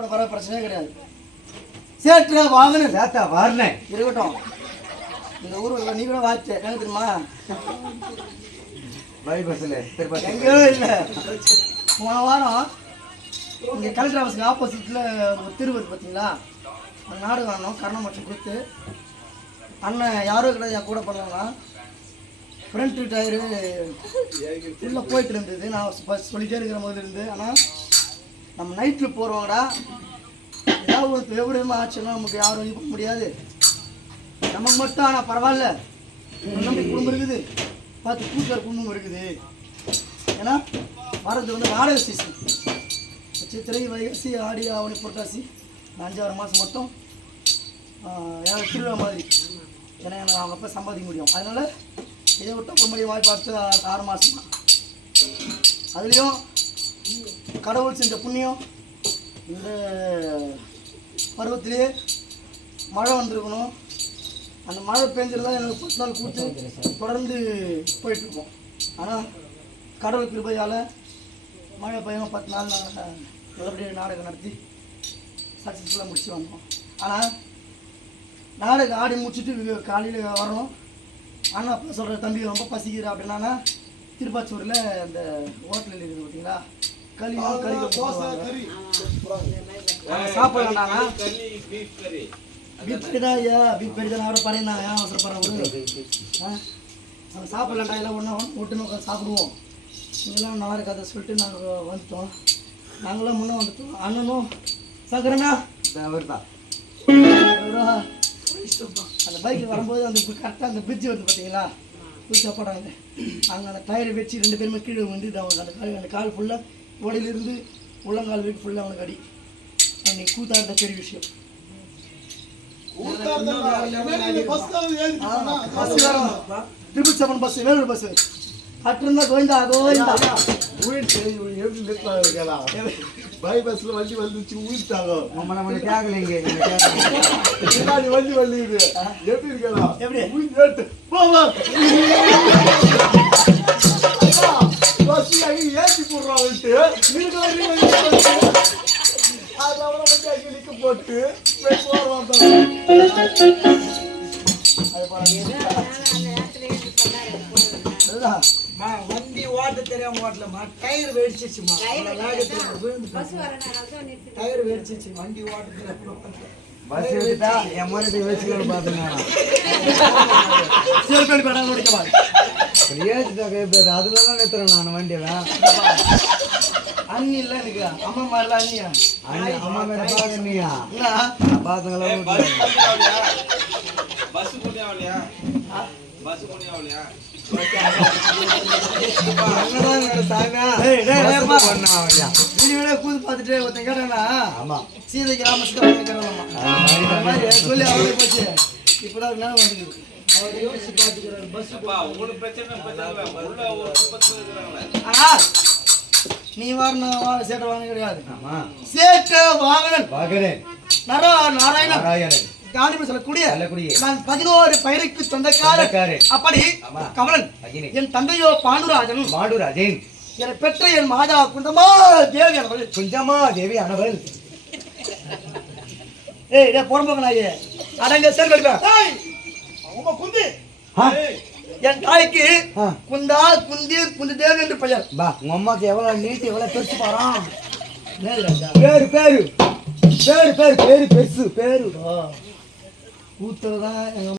கூட வர பிரச்சனையே கிடையாது. சேட்டா வாங்கணும் சேத்தா வாரணே இருக்கட்டும். இந்த ஊர் நீ கூட வாச்ச எனக்கு தெரியுமா? பைபஸ்ல எங்கேயோ இல்லை. போன வாரம் இங்கே கலெக்டர் ஆஃபீஸ்க்கு ஆப்போசிட்டில் ஒரு தெரு வருது பார்த்தீங்களா? அந்த நாடகம் ஆடணும் கர்ணம் மட்டும் கொடுத்து அண்ணன் யாரும் கிடையாது என் கூட பண்ணலன்னா ஃப்ரண்ட்டு டயரு உள்ளே போயிட்டு இருந்தது. நான் சொல்லிகிட்டே இருக்கிற போது இருந்து. ஆனால் நம்ம நைட்டில் போகிறவங்கடா ஏதாவது ஒரு எவ்வளோ ஆச்சுன்னா நமக்கு யாரும் இது பண்ண முடியாது. நமக்கு மட்டும் ஆனால் பரவாயில்ல, நம்பி குடும்பம் இருக்குது, பார்த்து பூசார் குடும்பம் இருக்குது. ஏன்னா வரது வந்து நாடக சீசன். சித்திரை வைகாசி ஆடி ஆவணி புரட்டாசி 5-6 மாதம் மட்டும் ஏதாவது திருவிழா மாதிரி. ஏன்னா எனக்கு அவங்க அப்போ சம்பாதிக்க முடியும். அதனால் இதை விட்டு பொம்பளை வாய்ப்பு பார்த்து 6 மாதம் தான். அதுலேயும் கடவுள் செஞ்ச புண்ணியம் இந்த பருவத்திலேயே மழை வந்திருக்கணும். அந்த மழை பெஞ்சிருந்தால் எனக்கு 10 நாள் கொடுத்து தொடர்ந்து போயிட்டுருக்கோம். ஆனால் கடவுள் கிருபையால் மழை பெய்யும் 10 நாள் நாங்கள் நல்லபடியாக நாடகம் நடத்தி சக்ஸஸ்ஃபுல்லாக முடிச்சு வந்தோம். ஆனால் நாடகம் ஆடி முடிச்சுட்டு காலையில் வரணும். ஆனால் அப்போ சொல்கிற தம்பி ரொம்ப பசிக்கிற அப்படின்னா திருப்பாச்சூரில் அந்த ஹோட்டலில் இருக்குது பார்த்தீங்களா, களி சாப்பிடலாம்டாண்ணா. பீப் கறி தான் ஐயா, பீப் கறி தான் அவரை பறையண்ணா. ஏன் அவசரப்படுறேன் அவங்க சாப்பிடலாம்டா, எல்லாம் ஒன்றா ஒட்டுன்னு உட்காந்து சாப்பிடுவோம். நீங்களாம் நல்லா இருக்காத சொல்லிட்டு நாங்கள் வந்துட்டோம். நாங்களாம் முன்னே வந்துட்டோம். அண்ணனும் சங்கரண்ணா அவர் தான் அந்த பைக்கில் வரும்போது அந்த கரெக்டாக அந்த பிரிட்ஜ் வந்து பார்த்தீங்களா, தூக்கி போட்டாங்க. அங்கே அந்த டயரை வச்சு 2 பேருமே கீழே வந்து அந்த கால் ஃபுல்லாக உடையிலிருந்து உள்ளங்கால் வீட்டு ஃபுல்லாக அவனுக்கு அடி. அன்னைக்கு கூத்தாடுற பெரிய விஷயம். பஸ் 7 பஸ் வேலூர் பஸ் அட்டிருந்தா கோவிந்தா கோவிந்தா பைபஸ்ல வண்டி வந்துச்சு ஊட்டாங்க. நம்மள கேட்கலைங்க வண்டி வண்டிது எப்படி இருக்கலாம் எப்படி ஏற்றி போடுறான்ட்டு அது அவரை வண்டி அங்கே நிற்க போட்டு வண்டி ஓட்ட தெரியாம ஓட்டலமா, டயர் வெடிச்சிச்சுமா, டயர் வெடிச்சிச்சு வண்டி ஓட்டத்துல. பஸ் எடுத்துட்டா என் மாதிரி வச்சுக்கணும் பாத்துங்க. அதுலதான் நிறுத்துறேன் நான் வண்டியில. அண்ணி இல்ல எனக்கு அம்மா மாதிரிலாம் அண்ணியா அம்மா மேல பாக்குறீங்க பாத்துங்களா? பஸ் புண்ணியாவலையா பஸ் புண்ணியாவலையா கூது பார்த்துட்டு ஒருத்தன் கேட்டானா சீதைக்கு ராமஸ்காரம் சொல்லி அவளை போச்சு. இப்பதான் நேரம் வந்துருக்கு. அவர் யோசிச்சு பார்த்துக்கிறாரு. பஸ் உங்களுக்கு பிரச்சனை நீ வார சேட்டை வாங்க கிடையாது. சேட்டை வாகனன் நாராயணன் காணிமை சொல்லக்கூடிய நான் 11 பயிருக்கு சொந்தக்காரன். அப்படி கமலன் என் தந்தையோ பாண்டுராஜன் என்னை பெற்ற என் மாதா குந்தமா தேவி ஆனவள். ஏய் போறம்போங்க நாயே அடங்க சேர் கடிப்பேன். என் தாய்க்கு குந்தா குந்தி தேவி என்று பெயர். உங்க அம்மாக்கு எவ்வளவு நீட்டு எவ்வளவு பெருசு பாரான். பேரு பெருசு பேரு ஊத்துறதான்